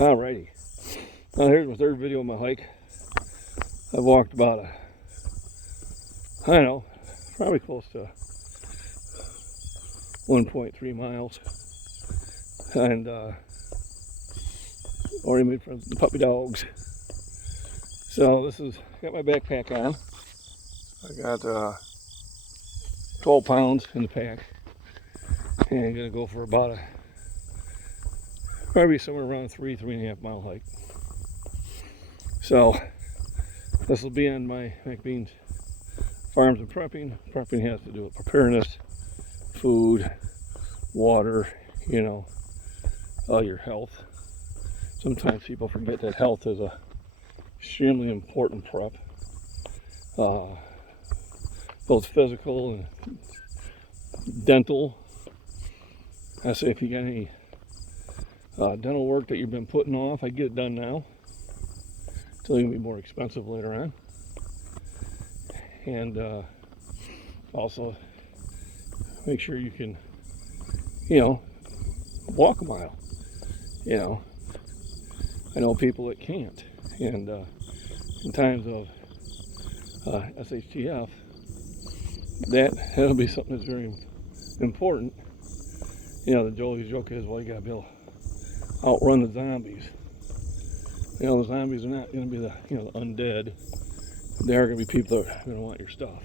Alrighty. Now here's my third video of my hike. I've walked about I don't know, probably close to 1.3 miles. And already made friends with the puppy dogs. So this is, got my backpack on. I got 12 pounds in the pack. And I'm gonna go for about probably somewhere around 3.5 mile hike. So this will be on my McBean's Farms and Prepping. Prepping has to do with preparedness, food, water, you know, your health. Sometimes people forget that health is a extremely important prep, both physical and dental. I say if you got any dental work that you've been putting off, I get it done now. It's going to be more expensive later on. And also make sure you can, you know, walk a mile. You know, I know people that can't, and in times of SHTF, that'll be something that's very important. You know, the joke is, well, you gotta be able to outrun the zombies. You know, the zombies are not gonna be the undead. They are gonna be people that are gonna want your stuff.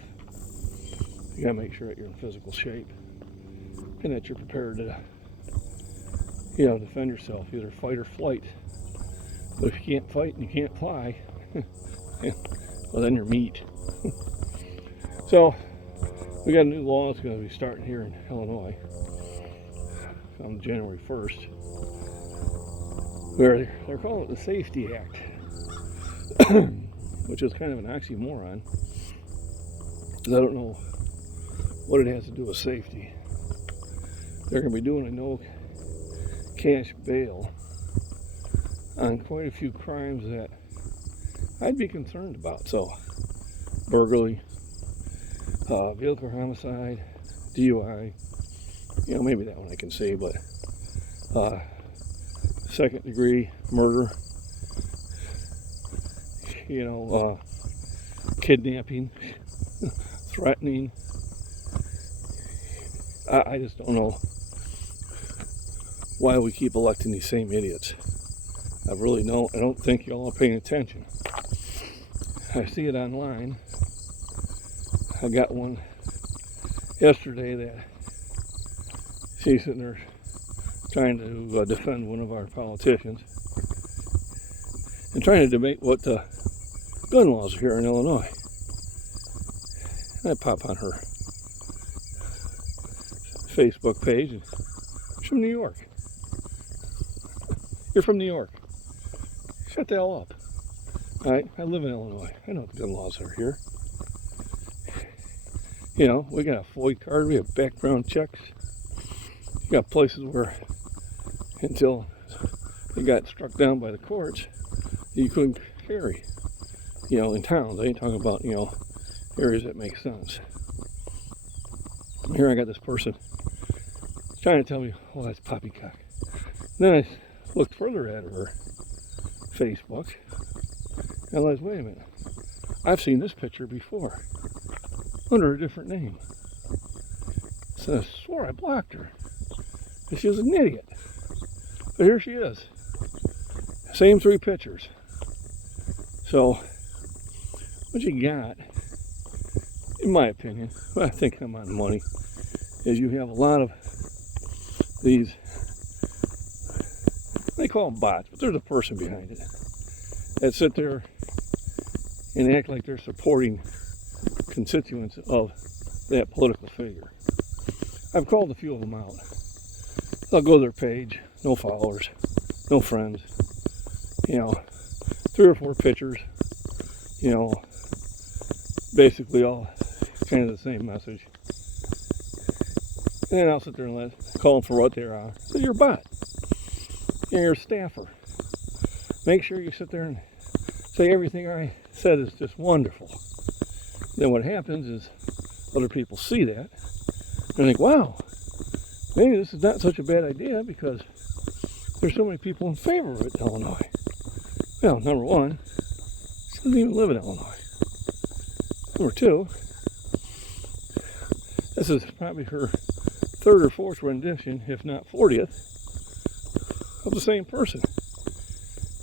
You gotta make sure that you're in physical shape and that you're prepared to, defend yourself, either fight or flight. But if you can't fight and you can't fly, well, then you're meat. So we got a new law that's going to be starting here in Illinois on January 1st, where they're calling it the Safety Act, which is kind of an oxymoron, because I don't know what it has to do with safety. They're going to be doing a no cash bail on quite a few crimes that I'd be concerned about. So, burglary, vehicle homicide, DUI, maybe that one I can say, but second degree murder, kidnapping, threatening. I just don't know why we keep electing these same idiots. I don't think y'all are paying attention. I see it online. I got one yesterday that she's sitting there trying to defend one of our politicians and trying to debate what the gun laws are here in Illinois. And I pop on her Facebook page, and she's from New York. You're from New York. Shut the hell up. All right, I live in Illinois. I know what the gun laws are here. We got a FOID card. We have background checks. We got places where, until they got struck down by the courts, you couldn't carry, in towns. I ain't talking about, areas that make sense. Here I got this person trying to tell me, oh, that's poppycock. Then I looked further at her Facebook and I realized, wait a minute, I've seen this picture before under a different name. So I swore I blocked her. And she was an idiot. But here she is. Same 3 pictures. So what you got, in my opinion, I think I'm on money, is you have a lot of these, they call them bots, but there's a person behind it that sit there and act like they're supporting constituents of that political figure. I've called a few of them out. I'll go to their page, no followers, no friends, 3 or 4 pictures, basically all kind of the same message. And then I'll sit there and call them for what they are. So you're a bot. You're a staffer. Make sure you sit there and say everything I said is just wonderful. Then what happens is other people see that and think, wow, maybe this is not such a bad idea, because there's so many people in favor of it in Illinois. Well, number one, she doesn't even live in Illinois. Number two, this is probably her third or fourth rendition, if not 40th, of the same person.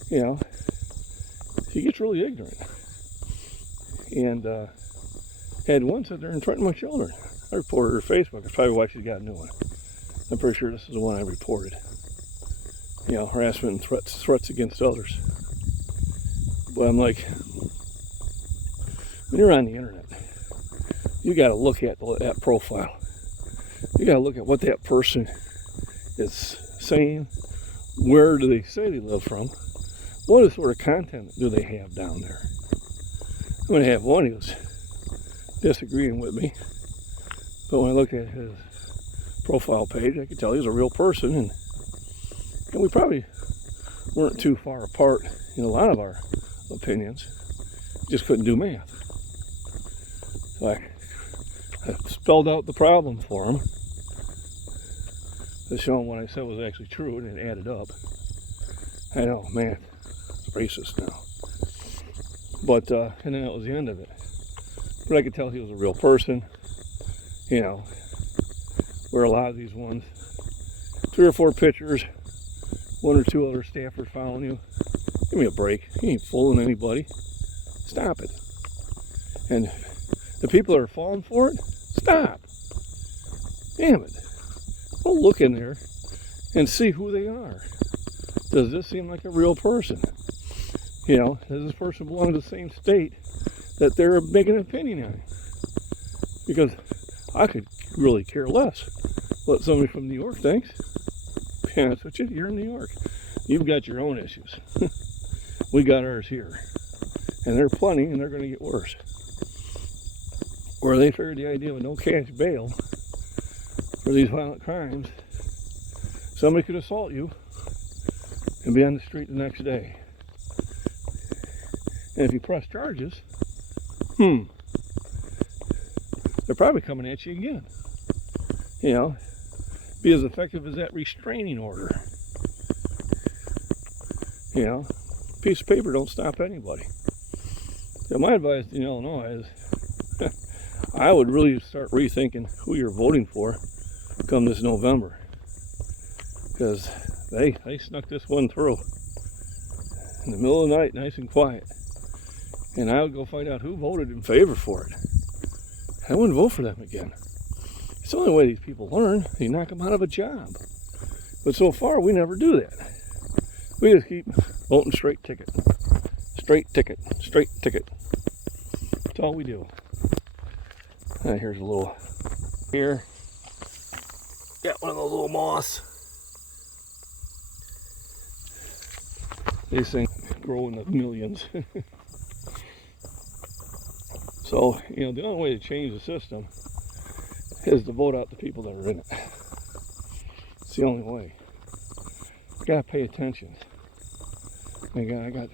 You know, she gets really ignorant. And had one sit there and threaten my children. I reported her Facebook. That's probably why she's got a new one. I'm pretty sure this is the one I reported. You know, harassment and threats against others. But I'm like, when you're on the internet, you got to look at that profile. You got to look at what that person is saying. Where do they say they live from? What sort of content do they have down there? I'm going to have one who's disagreeing with me. But when I look at his profile page, I could tell he's a real person. And we probably weren't too far apart in a lot of our opinions. Just couldn't do math. So I spelled out the problem for him to show him what I said was actually true, and it added up. I know, man, it's racist now. But, and then that was the end of it. But I could tell he was a real person, you know, where a lot of these ones, 3 or 4 pictures, 1 or 2 other staffers following you. Give me a break. You ain't fooling anybody. Stop it. And the people that are falling for it, stop. Damn it. Go look in there and see who they are. Does this seem like a real person? You know, does this person belong to the same state that they're making an opinion on? Because I could really care less what somebody from New York thinks. To be honest with you, you're in New York. You've got your own issues. We got ours here. And they're plenty, and they're going to get worse. Where they figured the idea of a no cash bail for these violent crimes, somebody could assault you and be on the street the next day. And if you press charges, they're probably coming at you again. You know, be as effective as that restraining order. You know, a piece of paper don't stop anybody. So my advice in Illinois is I would really start rethinking who you're voting for come this November. Because they snuck this one through in the middle of the night, nice and quiet. And I would go find out who voted in favor for it. I wouldn't vote for them again. It's the only way these people learn. You knock them out of a job. But so far, we never do that. We just keep voting straight ticket. Straight ticket. Straight ticket. That's all we do. Here's a little here. Got one of those little moths. These things grow in the millions. So, you know, the only way to change the system is to vote out the people that are in it. It's the only way. You gotta pay attention. I got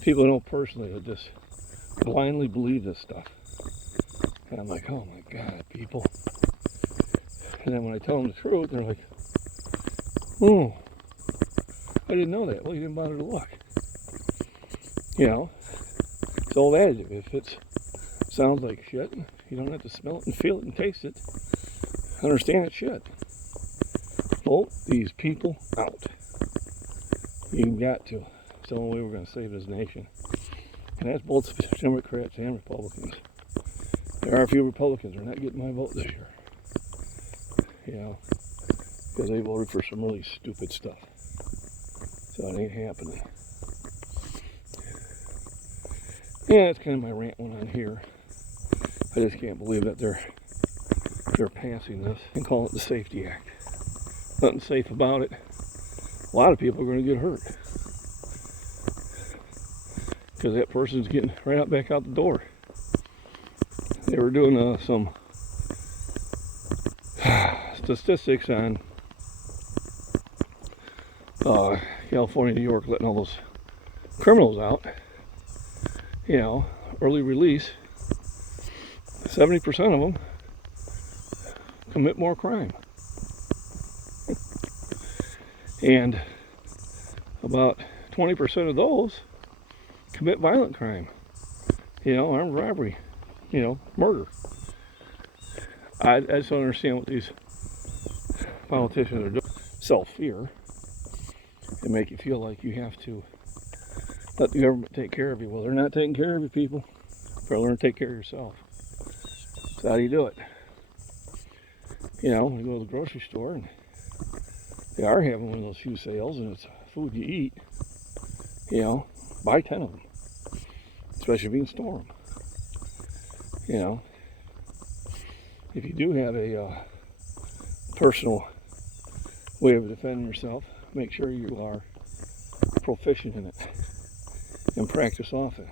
people I know personally that just blindly believe this stuff. And I'm like, oh my God, people. And then when I tell them the truth, they're like, oh, I didn't know that. Well, you didn't bother to look. You know, it's old adage. If it sounds like shit, you don't have to smell it and feel it and taste it. Understand it's shit. Vote these people out. You've got to. It's the only way we're going to save this nation. And that's both Democrats and Republicans. There are a few Republicans who are not getting my vote this year. You know, because they voted for some really stupid stuff. So it ain't happening. Yeah, that's kind of my rant one on here. I just can't believe that they're passing this and calling it the Safety Act. Nothing safe about it. A lot of people are going to get hurt. Because that person's getting right back out the door. They were doing some statistics on California, New York, letting all those criminals out. You know, early release. 70% of them commit more crime. And about 20% of those commit violent crime. Armed robbery, murder. I just don't understand what these politicians are doing. Self-fear and make you feel like you have to let the government take care of you. Well, they're not taking care of you, people. You better learn to take care of yourself. So how do you do it? You go to the grocery store and they are having one of those few sales and it's food you eat. Buy 10 of them. Especially if you can store them. If you do have a personal way of defending yourself, make sure you are proficient in it and practice often.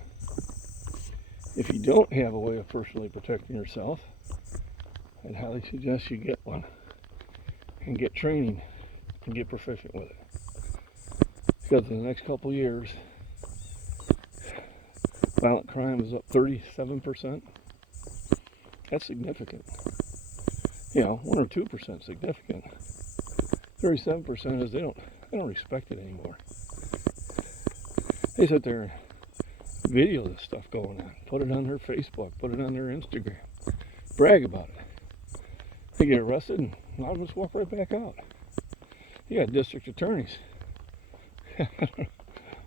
If you don't have a way of personally protecting yourself, I'd highly suggest you get one and get training and get proficient with it. Because in the next couple years, violent crime is up 37%. That's significant. 1 or 2% significant. 37% is they don't respect it anymore. They sit there and video this stuff going on, put it on their Facebook, put it on their Instagram, brag about it. They get arrested and a lot of them just walk right back out. You got district attorneys. I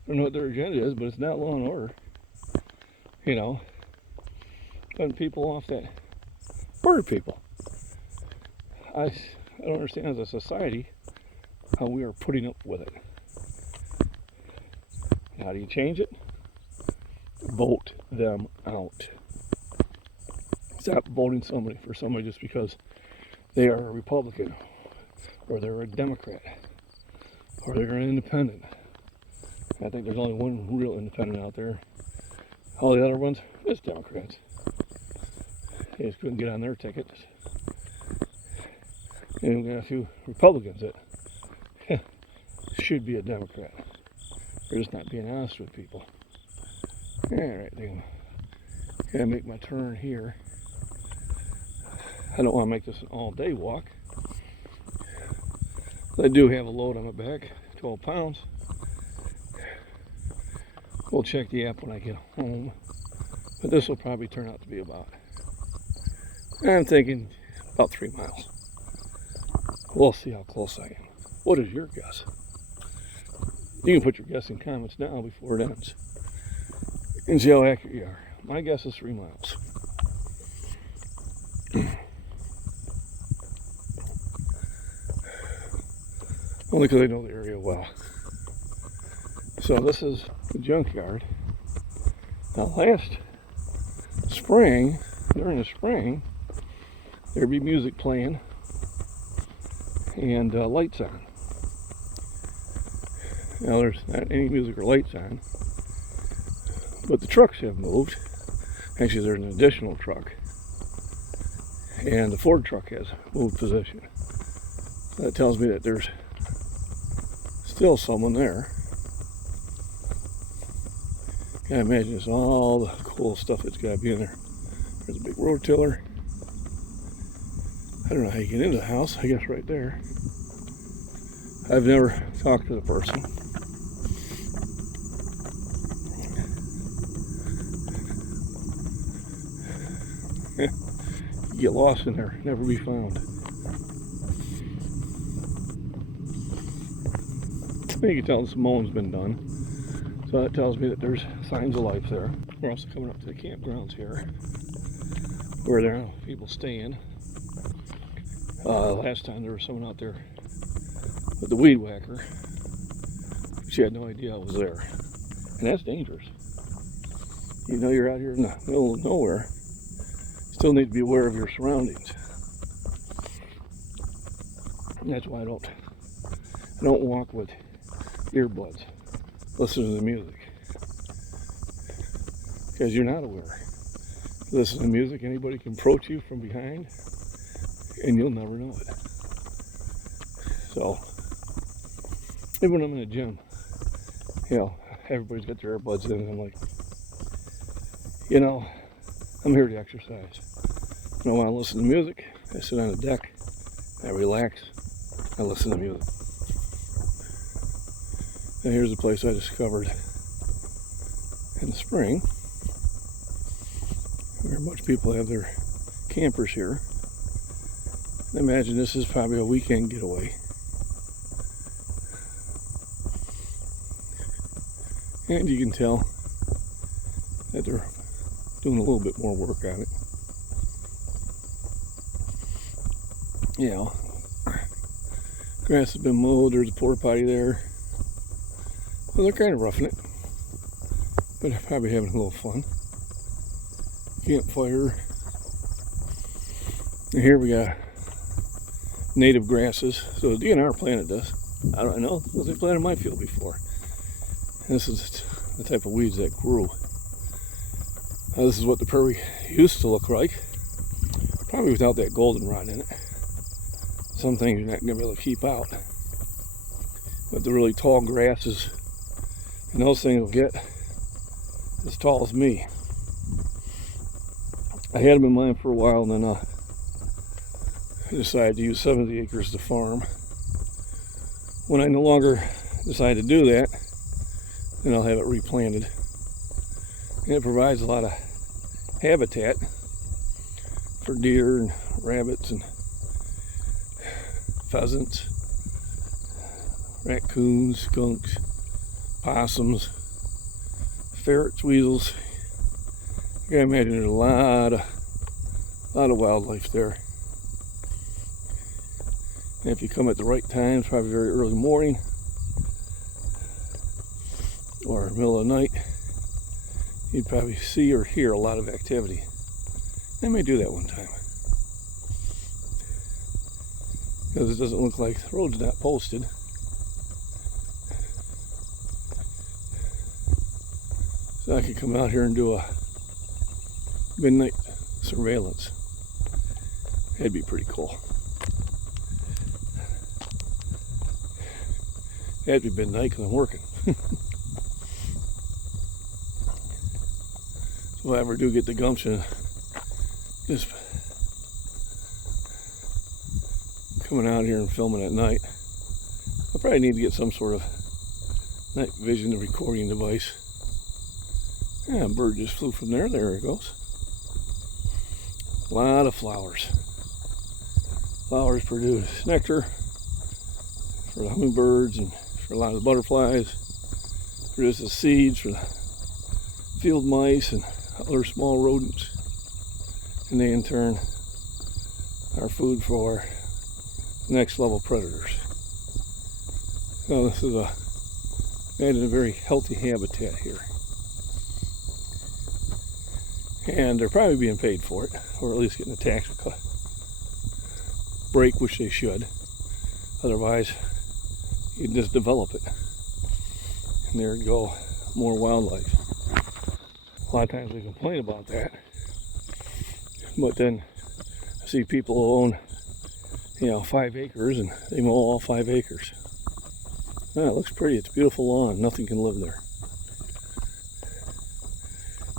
don't know what their agenda is, but it's not law and order. Cutting people off that murder people. I don't understand as a society how we are putting up with it. How do you change it? Vote them out. Stop voting for somebody just because they are a Republican or they're a Democrat or they're an independent. I think there's only one real independent out there. All the other ones, it's Democrats. They just couldn't get on their tickets. And we got a few Republicans that should be a Democrat. They're just not being honest with people. Alright, then. Gotta make my turn here. I don't want to make this an all-day walk. I do have a load on my back, 12 pounds. We'll check the app when I get home. But this will probably turn out to be I'm thinking about 3 miles. We'll see how close I am. What is your guess? You can put your guess in comments now before it ends. And see how accurate you are. My guess is 3 miles. Only because I know the area well. So this is the junkyard. Now last spring, during the spring, there'd be music playing and lights on. Now there's not any music or lights on, but the trucks have moved. Actually, there's an additional truck, and the Ford truck has moved position. So that tells me that there's still someone there. Can't imagine just all the cool stuff that's got to be in there. There's a big rototiller. I don't know how you get into the house. I guess right there. I've never talked to the person. You get lost in there, never be found. You can tell this mowing's been done. So that tells me that there's signs of life there. We're also coming up to the campgrounds here, where there are people staying. Last time there was someone out there with the weed whacker. She had no idea I was there. And that's dangerous. You know you're out here in the middle of nowhere. Still need to be aware of your surroundings. And that's why I don't walk with earbuds. Listen to the music. Because you're not aware. Listen to music, anybody can approach you from behind and you'll never know it. So, even when I'm in the gym, everybody's got their earbuds in and I'm like, I'm here to exercise. When I want to listen to music, I sit on the deck, I relax, I listen to music. And here's a place I discovered in the spring, where a bunch of people have their campers here. I imagine this is probably a weekend getaway. And you can tell that they're doing a little bit more work on it. You know, grass has been mowed, there's a porta potty there. Well, they're kind of roughing it, but they're probably having a little fun. Campfire. And here we got native grasses. So the DNR planted this. I don't know, because they planted my field before. This is the type of weeds that grew. This is what the prairie used to look like. Probably without that goldenrod in it. Some things you're not going to be able to keep out. But the really tall grasses, and those things will get as tall as me. I had them in mind for a while, and then I decided to use 70 acres to farm. When I no longer decide to do that, then I'll have it replanted. And it provides a lot of habitat for deer and rabbits and pheasants, raccoons, skunks, possums, ferrets, weasels. You can imagine there's a lot of wildlife there. And if you come at the right times, probably very early morning or middle of the night, you'd probably see or hear a lot of activity. I may do that one time, because it doesn't look like the road's not posted. So I could come out here and do a midnight surveillance. That'd be pretty cool. That'd be midnight because I'm working. So if I ever do get the gumption, just coming out here and filming at night, I probably need to get some sort of night vision recording device. Yeah, a bird just flew from there. There it goes. A lot of flowers. Flowers produce nectar for the hummingbirds and for a lot of the butterflies. Produces seeds for the field mice and other small rodents. And they in turn are food for next level predators. So this is a very healthy habitat here. And they're probably being paid for it, or at least getting a tax break, which they should. Otherwise, you can just develop it. And there you go, more wildlife. A lot of times we complain about that, but then I see people who own, 5 acres, and they mow all 5 acres. Oh, it looks pretty. It's a beautiful lawn. Nothing can live there.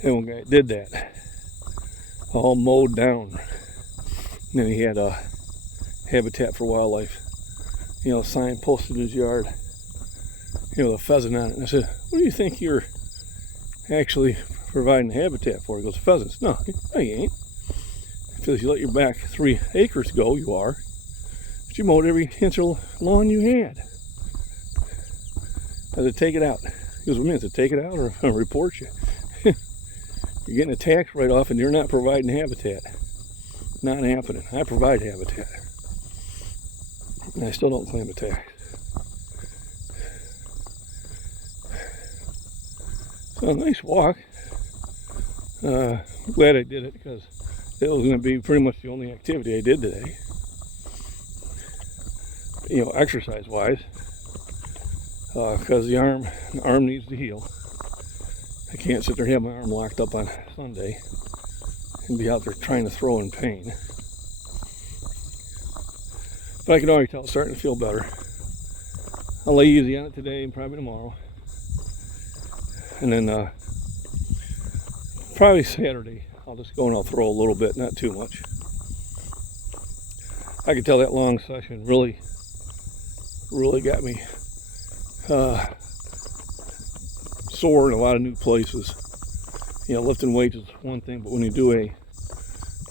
And one guy did that, all mowed down. And then he had a Habitat for Wildlife, sign posted in his yard, with a pheasant on it. And I said, what do you think you're actually providing habitat for? He goes, pheasants. No, you ain't. Because you let your back 3 acres go, you are. But you mowed every inch of lawn you had. I said, take it out. He goes, what do you mean? I said, take it out or I'll report you. You're getting a tax write-off and you're not providing habitat. Not happening. I provide habitat. And I still don't claim a tax. So a nice walk. I'm glad I did it because it was going to be pretty much the only activity I did today. Exercise-wise. Because the arm needs to heal. I can't sit there and have my arm locked up on Sunday and be out there trying to throw in pain. But I can already tell it's starting to feel better. I'll lay easy on it today and probably tomorrow. And then probably Saturday I'll just go and I'll throw a little bit, not too much. I can tell that long session really got me sore in a lot of new places. You know, lifting weights is one thing, but when you do a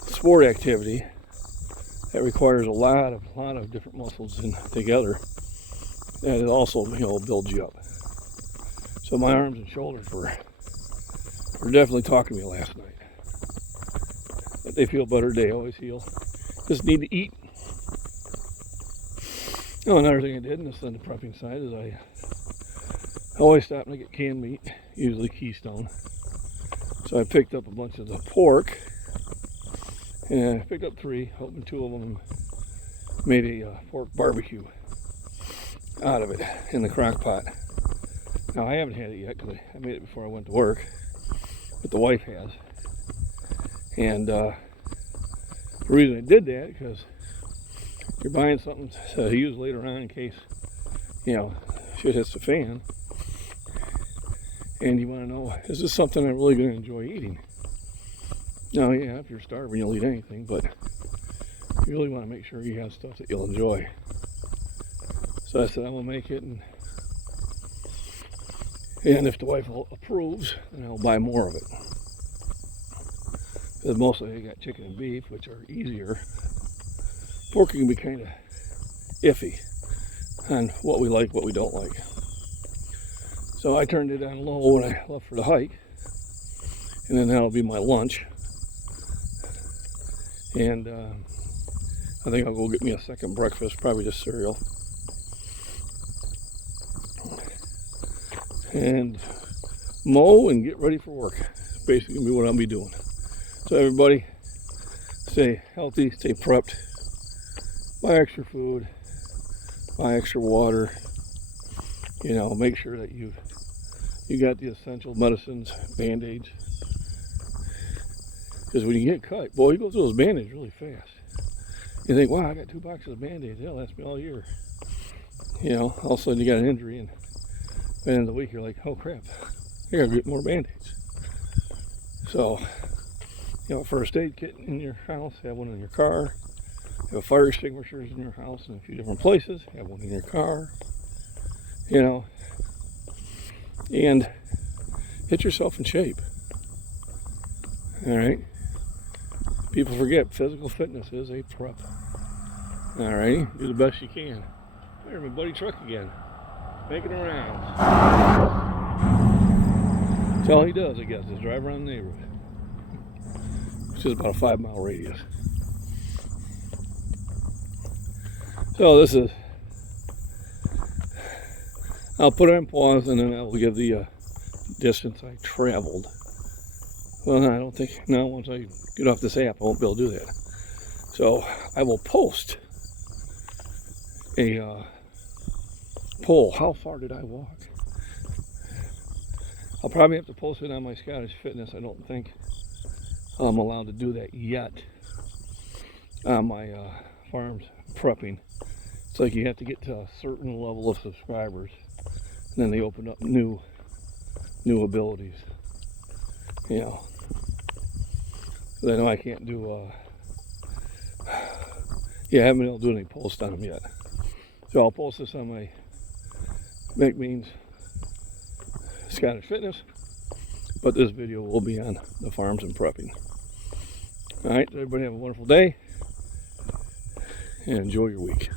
sport activity that requires a lot of different muscles together, and it also, you know, builds you up. So my arms and shoulders were definitely talking to me last night. But they feel better. They always heal. Just need to eat. Oh, another thing I did, and this is on the prepping side, is I always stop and I get canned meat, usually Keystone. So I picked up a bunch of the pork, and I picked up 3, opened 2 of them, and made a pork barbecue out of it in the crock pot. Now I haven't had it yet because I made it before I went to work, but the wife has. And the reason I did that because you're buying something to use later on in case, you know, shit hits the fan. And you want to know, is this something I'm really going to enjoy eating? Now, yeah, if you're starving, you'll eat anything, but you really want to make sure you have stuff that you'll enjoy. So I said, I'm going to make it, and if the wife approves, then I'll buy more of it. Because mostly I got chicken and beef, which are easier. Pork can be kind of iffy on what we like, what we don't like. So I turned it on low when I left for the hike, and then that'll be my lunch. And I think I'll go get me a second breakfast, probably just cereal. And mow and get ready for work. It's basically gonna be what I'll be doing. So everybody, stay healthy, stay prepped, buy extra food, buy extra water. You know, make sure that you got the essential medicines, Band-Aids. Because when you get cut, boy, you go through those Band-Aids really fast. You think, wow, I got 2 boxes of Band-Aids. That'll last me all year. You know, all of a sudden you got an injury, and by the end of the week you're like, oh crap, I gotta get more Band-Aids. So, you know, a first aid kit in your house, have one in your car. Have fire extinguishers in your house in a few different places. Have one in your car. You know, and get yourself in shape. All right. People forget physical fitness is a prep. All right, do the best you can. There's my buddy truck again, making around. That's all he does, I guess, is drive around the neighborhood, which is about a 5-mile radius. So this is, I'll put it on pause and then I'll give the distance I traveled. Well, I don't think, now once I get off this app, I won't be able to do that. So I will post a poll. How far did I walk? I'll probably have to post it on my Scottish Fitness. I don't think I'm allowed to do that yet on my farms prepping. It's like you have to get to a certain level of subscribers, and then they open up new abilities. You know, I know I can't do. Yeah, I haven't been able to do any posts on them yet. So I'll post this on my McBeans Scottish Fitness, but this video will be on the farms and prepping. All right, everybody have a wonderful day and enjoy your week.